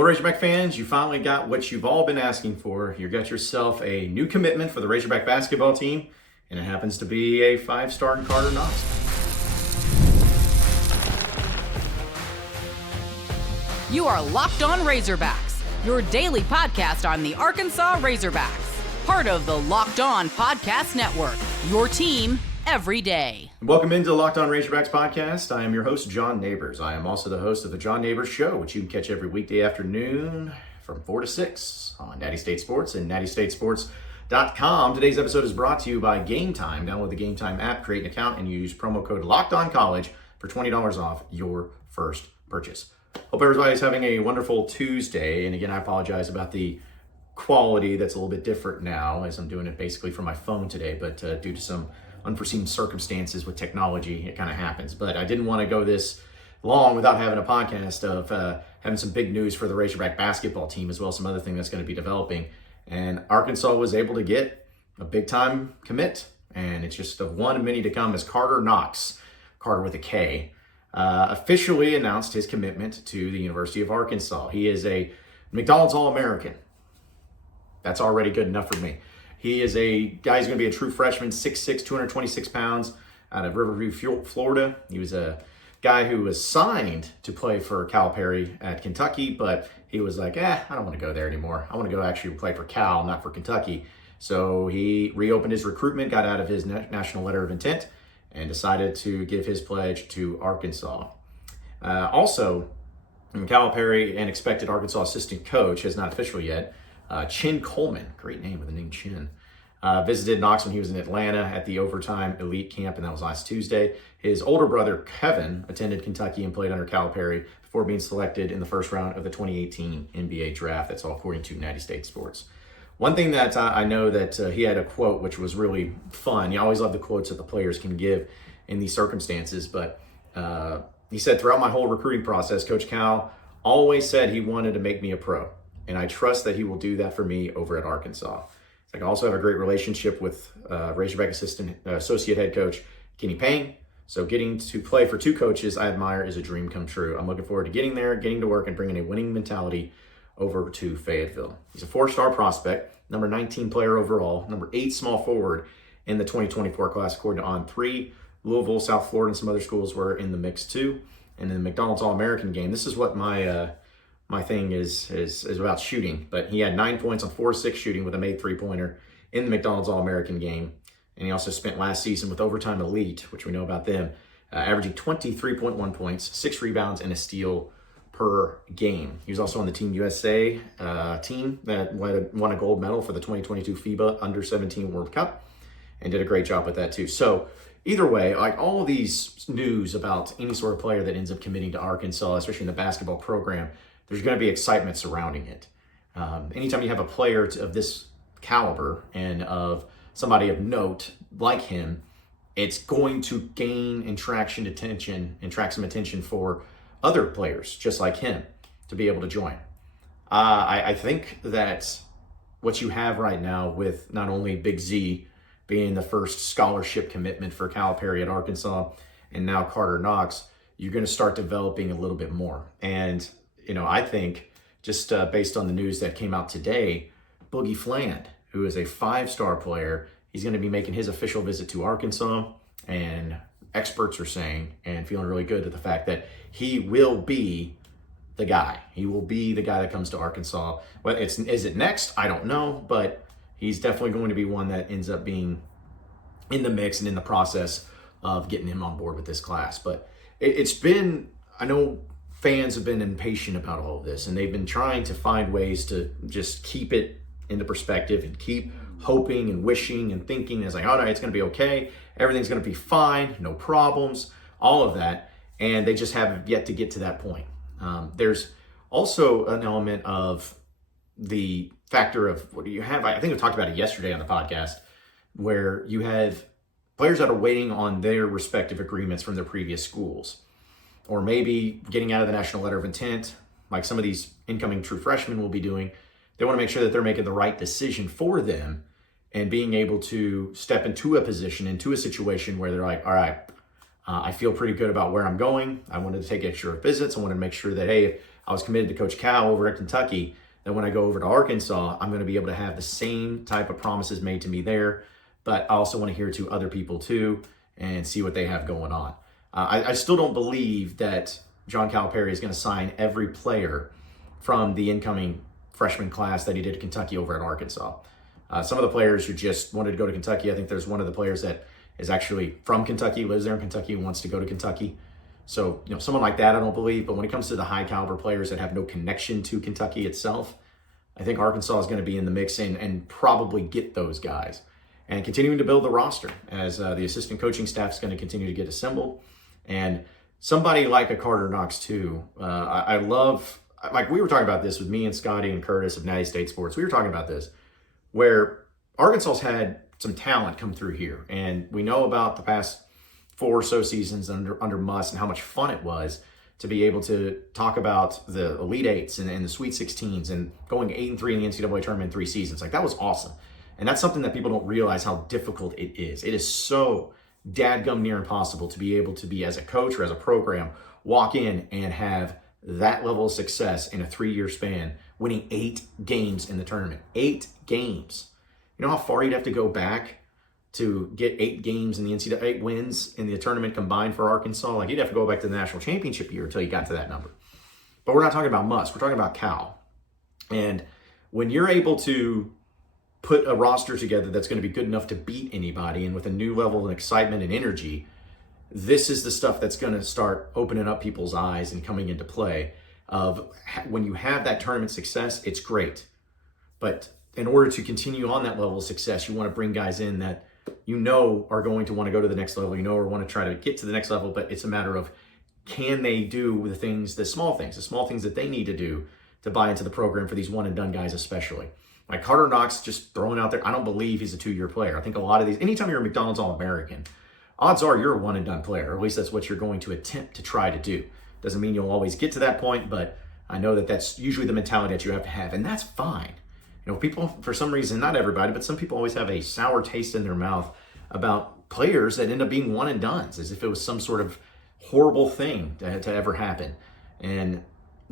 Well, Razorback fans, you finally got what you've all been asking for. You got yourself a new commitment for the Razorback basketball team, and it happens to be a 5-star Karter Knox. You are Locked On Razorbacks, your daily podcast on the Arkansas Razorbacks. Part of the Locked On Podcast Network, your team every day. Welcome into the Locked On Razorbacks podcast. I am your host, John Nabors. I am also the host of the John Nabors Show, which you can catch every weekday afternoon from 4 to 6 on Natty State Sports and nattystatesports.com. Today's episode is brought to you by Gametime. Download the Gametime app, create an account, and use promo code LOCKEDONCollege for $20 off your first purchase. Hope everybody's having a wonderful Tuesday. And again, I apologize about the quality that's a little bit different now, as I'm doing it basically from my phone today, but due to some unforeseen circumstances with technology, it kind of happens. But I didn't want to go this long without having a podcast of having some big news for the Razorback basketball team, as well as some other thing that's going to be developing. And Arkansas was able to get a big time commit, and it's just of one of many to come, as Karter Knox, Karter with a K, officially announced his commitment to the University of Arkansas. He is a McDonald's All-American. That's already good enough for me. He is a guy who's going to be a true freshman, 6'6", 226 pounds, out of Riverview, Florida. He was a guy who was signed to play for Calipari at Kentucky, but he was like, I don't want to go there anymore. I want to go actually play for Cal, not for Kentucky. So he reopened his recruitment, got out of his national letter of intent, and decided to give his pledge to Arkansas. Also, Calipari and expected Arkansas assistant coach, is not official yet, Chin Coleman, great name with the name Chin, visited Knox when he was in Atlanta at the Overtime Elite Camp, and that was last Tuesday. His older brother, Kevin, attended Kentucky and played under Calipari before being selected in the first round of the 2018 NBA draft. That's all according to Natty State Sports. One thing that I know that he had a quote which was really fun. You always love the quotes that the players can give in these circumstances, but he said, "Throughout my whole recruiting process, Coach Cal always said he wanted to make me a pro. And I trust that he will do that for me over at Arkansas." I also have a great relationship with Razorback associate head coach Kenny Payne. So getting to play for two coaches I admire is a dream come true. I'm looking forward to getting there, getting to work, and bringing a winning mentality over to Fayetteville. He's a 4-star prospect, number 19 player overall, number 8 small forward in the 2024 class, according to On3. Louisville, South Florida, and some other schools were in the mix too. And in the McDonald's All-American game, this is what my thing is about shooting, but he had 9 points on 4-6 shooting with a made 3-pointer in the McDonald's All-American game. And he also spent last season with Overtime Elite, which we know about them, averaging 23.1 points, 6 rebounds, and a steal per game. He was also on the Team USA team that won a gold medal for the 2022 FIBA Under-17 World Cup and did a great job with that too. So either way, like all of these news about any sort of player that ends up committing to Arkansas, especially in the basketball program, there's going to be excitement surrounding it. Anytime you have a player of this caliber and of somebody of note like him, it's going to gain and attract some attention for other players just like him to be able to join. I think that what you have right now with not only Big Z being the first scholarship commitment for Calipari at Arkansas and now Karter Knox, you're going to start developing a little bit more. And I think just based on the news that came out today, Boogie Fland, who is a 5-star player, he's going to be making his official visit to Arkansas, and experts are saying and feeling really good at the fact that he will be the guy. He will be the guy that comes to Arkansas. Is it next? I don't know, but he's definitely going to be one that ends up being in the mix and in the process of getting him on board with this class. But it's been, I know fans have been impatient about all of this, and they've been trying to find ways to just keep it into perspective and keep hoping and wishing and thinking it's like, all right, it's going to be okay. Everything's going to be fine. No problems, all of that. And they just haven't yet to get to that point. There's also an element of the factor of what do you have? I think we talked about it yesterday on the podcast, where you have players that are waiting on their respective agreements from their previous schools, or maybe getting out of the national letter of intent, like some of these incoming true freshmen will be doing. They want to make sure that they're making the right decision for them and being able to step into a position, into a situation where they're like, all right, I feel pretty good about where I'm going. I wanted to take extra visits. I wanted to make sure that, hey, I was committed to Coach Cal over at Kentucky, that when I go over to Arkansas, I'm going to be able to have the same type of promises made to me there. But I also want to hear to other people too and see what they have going on. I still don't believe that John Calipari is going to sign every player from the incoming freshman class that he did at Kentucky over at Arkansas. Some of the players who just wanted to go to Kentucky, I think there's one of the players that is actually from Kentucky, lives there in Kentucky, wants to go to Kentucky. So, someone like that, I don't believe. But when it comes to the high caliber players that have no connection to Kentucky itself, I think Arkansas is going to be in the mix and probably get those guys. And continuing to build the roster as the assistant coaching staff is going to continue to get assembled. And somebody like a Karter Knox too. I love, like we were talking about this with me and Scotty and Curtis of Natty State Sports. We were talking about this, where Arkansas's had some talent come through here. And we know about the past 4 or so seasons under Muss and how much fun it was to be able to talk about the Elite Eights and the Sweet 16s and going 8-3 in the NCAA tournament in 3 seasons. Like, that was awesome. And that's something that people don't realize how difficult it is. It is so dadgum near impossible to be able to be, as a coach or as a program, walk in and have that level of success in a 3-year span, winning 8 games in the tournament. 8 games. You know how far you'd have to go back to get 8 games in the NCAA, 8 wins in the tournament combined for Arkansas? Like, you'd have to go back to the national championship year until you got to that number. But we're not talking about Muss. We're talking about Cal. And when you're able to put a roster together that's going to be good enough to beat anybody, and with a new level of excitement and energy, this is the stuff that's going to start opening up people's eyes and coming into play. Of when you have that tournament success, it's great. But in order to continue on that level of success, you want to bring guys in that are going to want to go to the next level, or want to try to get to the next level. But it's a matter of, can they do the small things that they need to do to buy into the program for these one and done guys especially. Like Karter Knox, just throwing out there, I don't believe he's a 2-year player. I think a lot of these, anytime you're a McDonald's All-American, odds are you're a one and done player, or at least that's what you're going to attempt to try to do. Doesn't mean you'll always get to that point, but I know that that's usually the mentality that you have to have, and that's fine. People, for some reason, not everybody, but some people always have a sour taste in their mouth about players that end up being one and dones, as if it was some sort of horrible thing to ever happen. And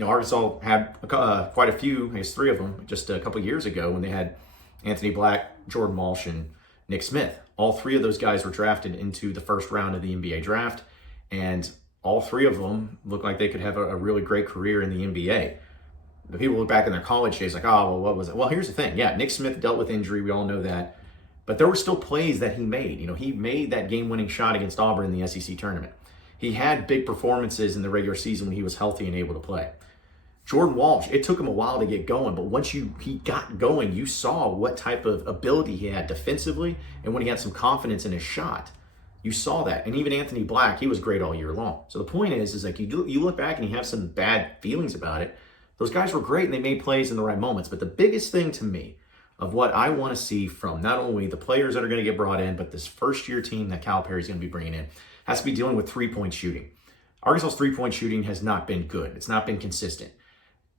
Arkansas had quite a few, I guess 3 of them, just a couple years ago when they had Anthony Black, Jordan Walsh, and Nick Smith. All 3 of those guys were drafted into the first round of the NBA draft, and all 3 of them look like they could have a really great career in the NBA. The people look back in their college days like, oh, well, what was it? Well, here's the thing. Yeah, Nick Smith dealt with injury. We all know that. But there were still plays that he made. He made that game-winning shot against Auburn in the SEC tournament. He had big performances in the regular season when he was healthy and able to play. Jordan Walsh, it took him a while to get going, but once he got going, you saw what type of ability he had defensively, and when he had some confidence in his shot, you saw that. And even Anthony Black, he was great all year long. So the point is like you look back and you have some bad feelings about it. Those guys were great and they made plays in the right moments. But the biggest thing to me of what I want to see from not only the players that are going to get brought in, but this first-year team that Calipari is going to be bringing in, has to be dealing with 3-point shooting. Arkansas's 3-point shooting has not been good. It's not been consistent.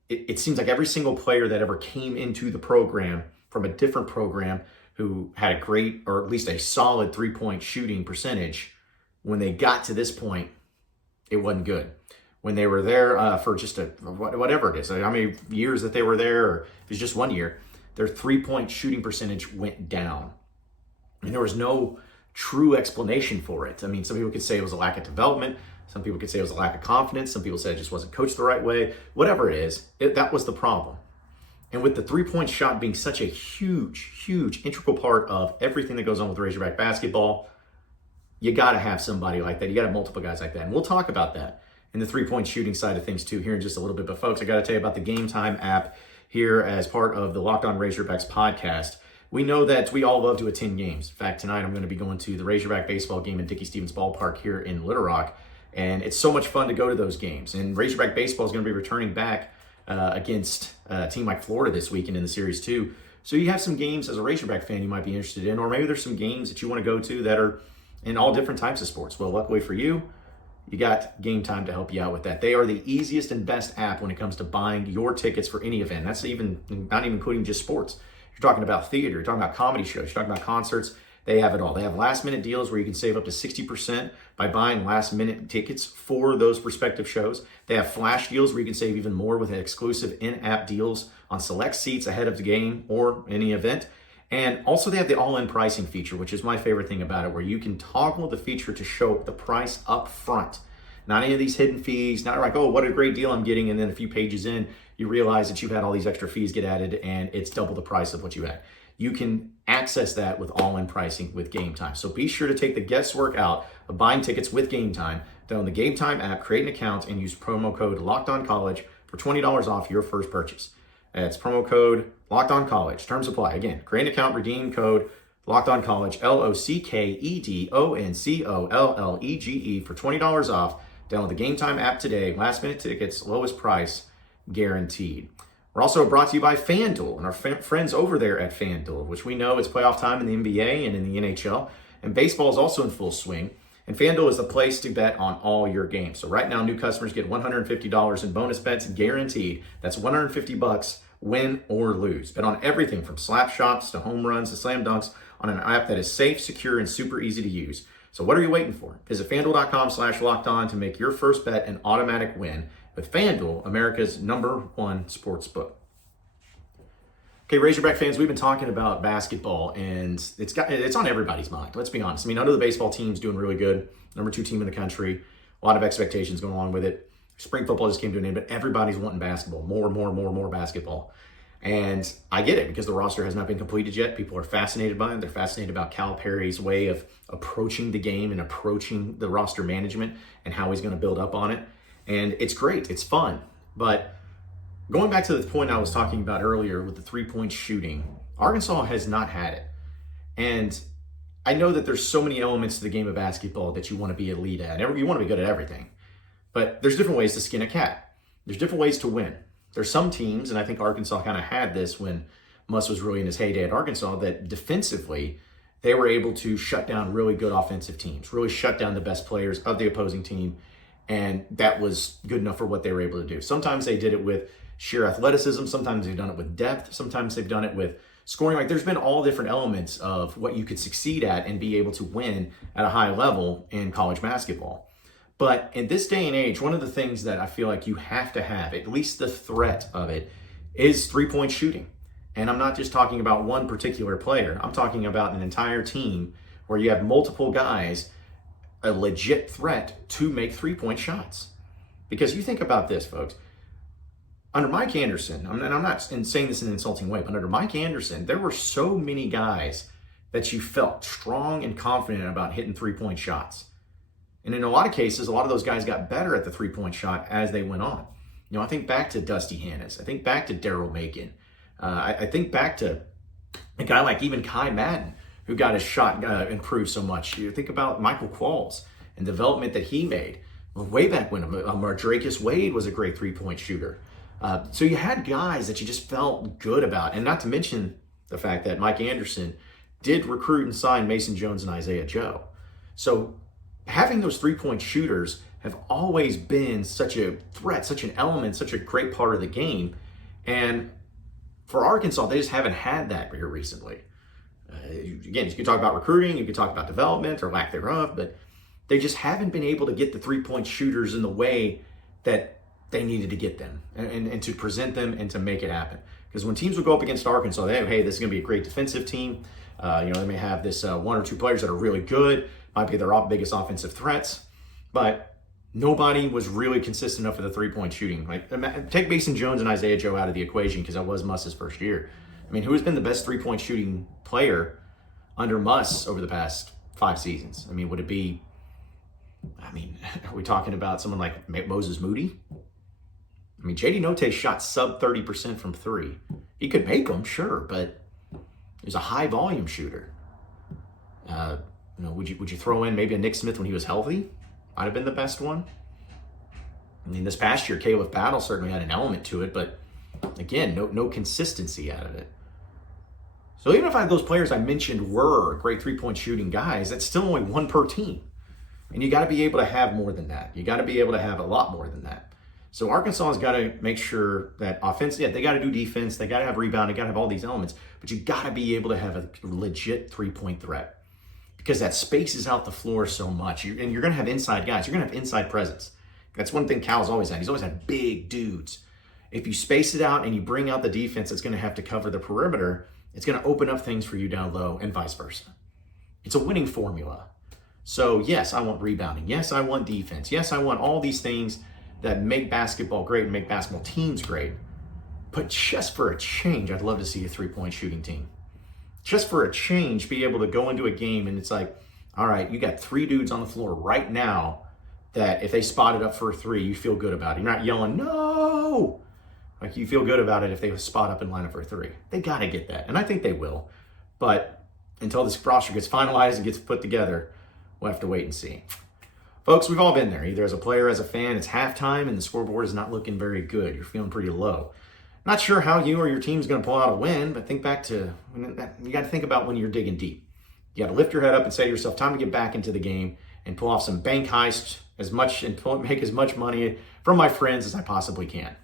It seems like every single player that ever came into the program from a different program who had a great, or at least a solid 3-point shooting percentage, when they got to this point, it wasn't good. When they were there for just whatever it is, how many years that they were there, or if it was just 1 year, their 3-point shooting percentage went down. And there was no true explanation for it. I mean, some people could say it was a lack of development. Some people could say it was a lack of confidence. Some people said it just wasn't coached the right way. Whatever it is, that was the problem. And with the 3-point shot being such a huge, huge integral part of everything that goes on with Razorback basketball, you got to have somebody like that. You got to have multiple guys like that. And we'll talk about that in the 3-point shooting side of things too here in just a little bit. But folks, I got to tell you about the Gametime app here as part of the Locked On Razorbacks podcast. We know that we all love to attend games. In fact, tonight I'm going to be going to the Razorback baseball game in Dickey-Stephens Ballpark here in Little Rock. And it's so much fun to go to those games. And Razorback baseball is going to be returning back against a team like Florida this weekend in the Series 2. So you have some games as a Razorback fan you might be interested in, or maybe there's some games that you want to go to that are in all different types of sports. Well, luckily for you, you got Gametime to help you out with that. They are the easiest and best app when it comes to buying your tickets for any event. That's not even including just sports. You're talking about theater, you're talking about comedy shows, you're talking about concerts, They have it all. They have last minute deals where you can save up to 60% by buying last minute tickets for those respective shows. They have flash deals where you can save even more with exclusive in-app deals on select seats ahead of the game or any event. And also they have the all-in pricing feature, which is my favorite thing about it, where you can toggle the feature to show the price up front. Not any of these hidden fees, not like, oh, what a great deal I'm getting, and then a few pages in, you realize that you've had all these extra fees get added and it's double the price of what you had. You can access that with all-in pricing with Gametime. So be sure to take the guesswork out of buying tickets with Gametime. Download the Gametime app, create an account, and use promo code LOCKEDONCollege for $20 off your first purchase. That's promo code LOCKEDONCollege. Terms apply. Again, create an account, redeem code LOCKEDONCollege, LOCKEDONCOLLEGE for $20 off. Download the Gametime app today. Last minute tickets, lowest price guaranteed. We're also brought to you by FanDuel and our friends over there at FanDuel, which we know it's playoff time in the NBA and in the NHL. And baseball is also in full swing. And FanDuel is the place to bet on all your games. So right now, new customers get $150 in bonus bets guaranteed. That's $150, win or lose. Bet on everything from slap shots to home runs to slam dunks on an app that is safe, secure, and super easy to use. So what are you waiting for? Visit FanDuel.com/lockedon to make your first bet an automatic win with FanDuel, America's #1 sports book. Okay, Razorback fans, we've been talking about basketball, and it's on everybody's mind. Let's be honest. I mean, I know the baseball team's doing really good, #2 team in the country, a lot of expectations going along with it. Spring football just came to an end, but everybody's wanting basketball, more basketball. And I get it because the roster has not been completed yet. People are fascinated by it. They're fascinated about Calipari's way of approaching the game and approaching the roster management and how he's going to build up on it. And it's great. It's fun. But going back to the point I was talking about earlier with the three-point shooting, Arkansas has not had it. And I know that there's so many elements to the game of basketball that you want to be elite at. You want to be good at everything. But there's different ways to skin a cat. There's different ways to win. There's some teams, and I think Arkansas kind of had this when Muss was really in his heyday at Arkansas, that defensively, they were able to shut down really good offensive teams, really shut down the best players of the opposing team, and that was good enough for what they were able to do. Sometimes they did it with sheer athleticism, sometimes they've done it with depth, sometimes they've done it with scoring. Like, there's been all different elements of what you could succeed at and be able to win at a high level in college basketball. But in this day and age, one of the things that I feel like you have to have, at least the threat of it, is three-point shooting. And I'm not just talking about one particular player. I'm talking about an entire team where you have multiple guys, a legit threat to make three-point shots. Because you think about this, folks. Under Mike Anderson, and I'm not saying this in an insulting way, but under Mike Anderson, there were so many guys that you felt strong and confident about hitting three-point shots. And in a lot of cases, a lot of those guys got better at the three-point shot as they went on. You know, I think back to Dusty Hannes. I think back to Daryl Macon. I think back to a guy like even Kai Madden, who got his shot improved so much. You think about Michael Qualls and the development that he made. Well, way back when, Mardrakus Wade was a great three-point shooter. So you had guys that you just felt good about. And not to mention the fact that Mike Anderson did recruit and sign Mason Jones and Isaiah Joe. So having those three-point shooters have always been such a threat, such an element, such a great part of the game. And for Arkansas, they just haven't had that here recently. Again, you can talk about recruiting, you can talk about development or lack thereof, but they just haven't been able to get the three-point shooters in the way that they needed to get them and to present them and to make it happen. Because when teams would go up against Arkansas, they have, hey, this is going to be a great defensive team. They may have this one or two players that are really good, might be their biggest offensive threats, but nobody was really consistent enough for the three-point shooting. Like, take Mason Jones and Isaiah Joe out of the equation because that was Muss's first year. I mean, who has been the best three-point shooting player under Muss over the past 5 seasons? I mean, would it be, are we talking about someone like Moses Moody? I mean, J.D. Notae shot sub 30% from three. He could make them, sure, but he's a high-volume shooter. Would you throw in maybe a Nick Smith when he was healthy? Might have been the best one. I mean, this past year, Caleb Battle certainly had an element to it, but again, no consistency out of it. So even if those players I mentioned were great three-point shooting guys, that's still only one per team. And you got to be able to have more than that. You got to be able to have a lot more than that. So Arkansas has got to make sure that offense, they got to do defense, they got to have rebound, they got to have all these elements, but you got to be able to have a legit three-point threat. because that spaces out the floor so much. And you're going to have inside guys. You're going to have inside presence. That's one thing Cal's always had. He's always had big dudes. If you space it out and you bring out the defense that's going to have to cover the perimeter, it's going to open up things for you down low and vice versa. It's a winning formula. So yes, I want rebounding. Yes, I want defense. Yes, I want all these things that make basketball great and make basketball teams great. But just for a change, I'd love to see a three-point shooting team. Just for a change, be able to go into a game and it's like, all right, you got 3 dudes on the floor right now that if they spot it up for a 3, you feel good about it. You're not yelling, no! Like you feel good about it if they spot up and line up for a 3. They got to get that, and I think they will. But until this roster gets finalized and gets put together, we'll have to wait and see. Folks, we've all been there. Either as a player, as a fan, it's halftime and the scoreboard is not looking very good. You're feeling pretty low. Not sure how you or your team's going to pull out a win, but think back to, you got to think about when you're digging deep. You got to lift your head up and say to yourself, time to get back into the game and pull off some bank heists make as much money from my friends as I possibly can.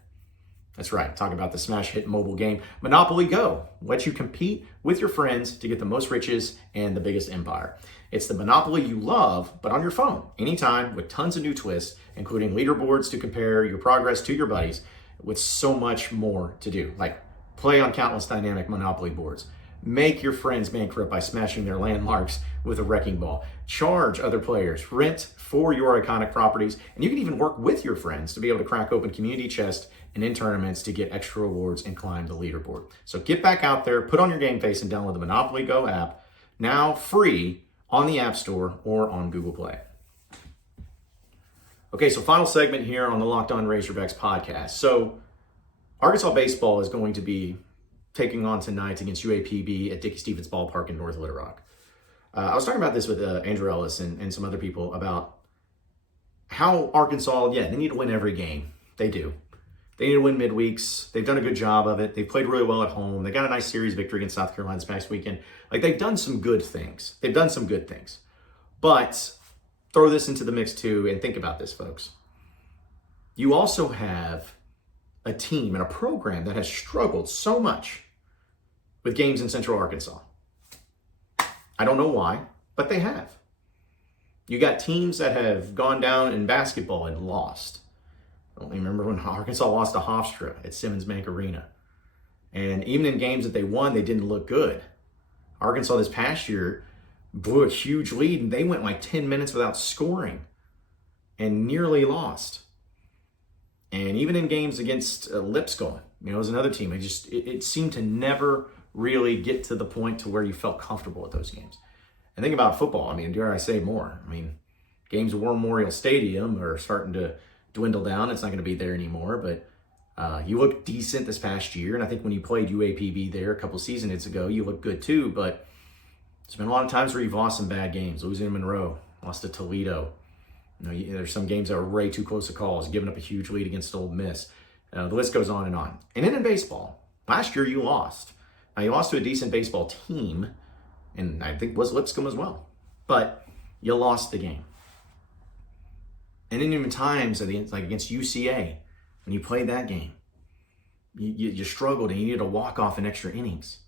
That's right. Talk about the smash hit mobile game, Monopoly Go. Let you compete with your friends to get the most riches and the biggest empire. It's the Monopoly you love, but on your phone, anytime, with tons of new twists, including leaderboards to compare your progress to your buddies, with so much more to do. Like play on countless dynamic Monopoly boards. Make your friends bankrupt by smashing their landmarks with a wrecking ball. Charge other players. Rent for your iconic properties. And you can even work with your friends to be able to crack open community chests and in tournaments to get extra rewards and climb the leaderboard. So get back out there, put on your game face, and download the Monopoly Go app, now free on the App Store or on Google Play. Okay, so final segment here on the Locked On Razorbacks podcast. So Arkansas baseball is going to be taking on tonight against UAPB at Dickey-Stephens Ballpark in North Little Rock. I was talking about this with Andrew Ellis and some other people about how Arkansas, they need to win every game. They do. They need to win midweeks. They've done a good job of it. They've played really well at home. They got a nice series victory against South Carolina this past weekend. Like, they've done some good things. But throw this into the mix too and think about this, folks. You also have a team and a program that has struggled so much with games in Central Arkansas. I don't know why, but they have. You got teams that have gone down in basketball and lost. I don't remember when Arkansas lost to Hofstra at Simmons Bank Arena. And even in games that they won, they didn't look good. Arkansas this past year blew a huge lead and they went like 10 minutes without scoring and nearly lost. And even in games against Lipscomb, it was another team. It seemed to never really get to the point to where you felt comfortable at those games. And think about football. Dare I say more? Games at War Memorial Stadium are starting to dwindle down. It's not going to be there anymore, but you looked decent this past year. And I think when you played UAPB there a couple seasons ago, you looked good too. But there's been a lot of times where you've lost some bad games. Losing to Monroe, lost to Toledo. There's some games that are way too close to calls, giving up a huge lead against Ole Miss. The list goes on and on. And then in baseball, last year you lost. Now you lost to a decent baseball team, and I think it was Lipscomb as well. But you lost the game. And then even times like against UCA, when you played that game, you struggled and you needed to walk off in extra innings.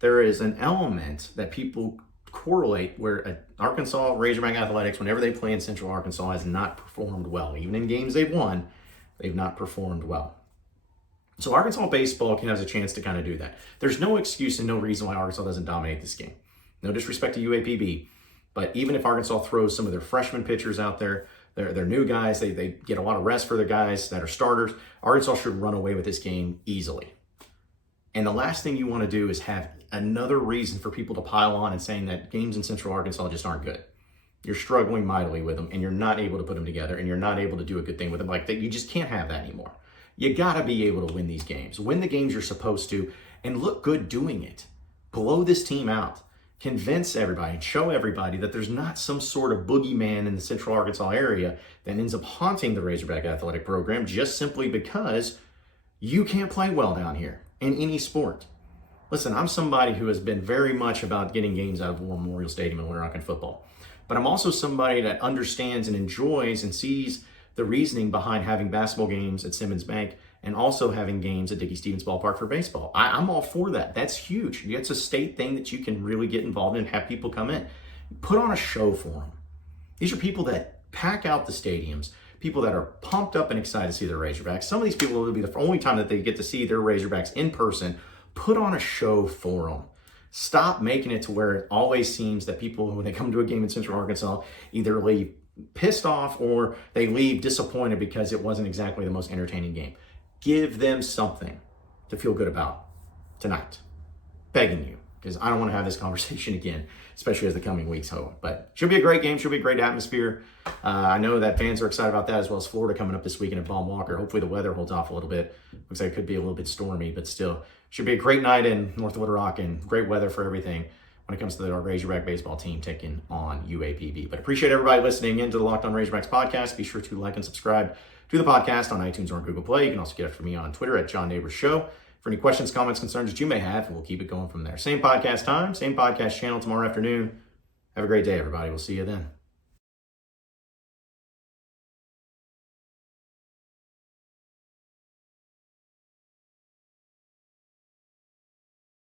There is an element that people correlate where Arkansas Razorback Athletics, whenever they play in Central Arkansas, has not performed well. Even in games they've won, they've not performed well. So Arkansas baseball has a chance to kind of do that. There's no excuse and no reason why Arkansas doesn't dominate this game. No disrespect to UAPB, but even if Arkansas throws some of their freshman pitchers out there, they're new guys, they get a lot of rest for their guys that are starters, Arkansas should run away with this game easily. And the last thing you want to do is have another reason for people to pile on and saying that games in Central Arkansas just aren't good. You're struggling mightily with them, and you're not able to put them together, and you're not able to do a good thing with them. Like that, you just can't have that anymore. You got to be able to win these games. Win the games you're supposed to, and look good doing it. Blow this team out. Convince everybody and show everybody that there's not some sort of boogeyman in the Central Arkansas area that ends up haunting the Razorback athletic program just simply because you can't play well down here in any sport. Listen, I'm somebody who has been very much about getting games out of War Memorial Stadium in Little Rock in football. But I'm also somebody that understands and enjoys and sees the reasoning behind having basketball games at Simmons Bank and also having games at Dickey-Stephens Ballpark for baseball. I'm all for that. That's huge. It's a state thing that you can really get involved in and have people come in. Put on a show for them. These are people that pack out the stadiums, people that are pumped up and excited to see their Razorbacks. Some of these people will be the only time that they get to see their Razorbacks in person. Put on a show for them. Stop making it to where it always seems that people, when they come to a game in Central Arkansas, either leave pissed off or they leave disappointed because it wasn't exactly the most entertaining game. Give them something to feel good about tonight. Begging you, because I don't want to have this conversation again, especially as the coming weeks hold. But should be a great game, should be a great atmosphere. I know that fans are excited about that, as well as Florida coming up this weekend at Baum Walker. Hopefully the weather holds off a little bit. Looks like it could be a little bit stormy, but still should be a great night in North Little Rock and great weather for everything when it comes to the Razorback baseball team taking on UAPB. But appreciate everybody listening into the Locked On Razorbacks podcast. Be sure to like and subscribe to the podcast on iTunes or on Google Play. You can also get after me on Twitter at John Nabors Show for any questions, comments, concerns that you may have, and we'll keep it going from there. Same podcast time, same podcast channel tomorrow afternoon. Have a great day, everybody. We'll see you then.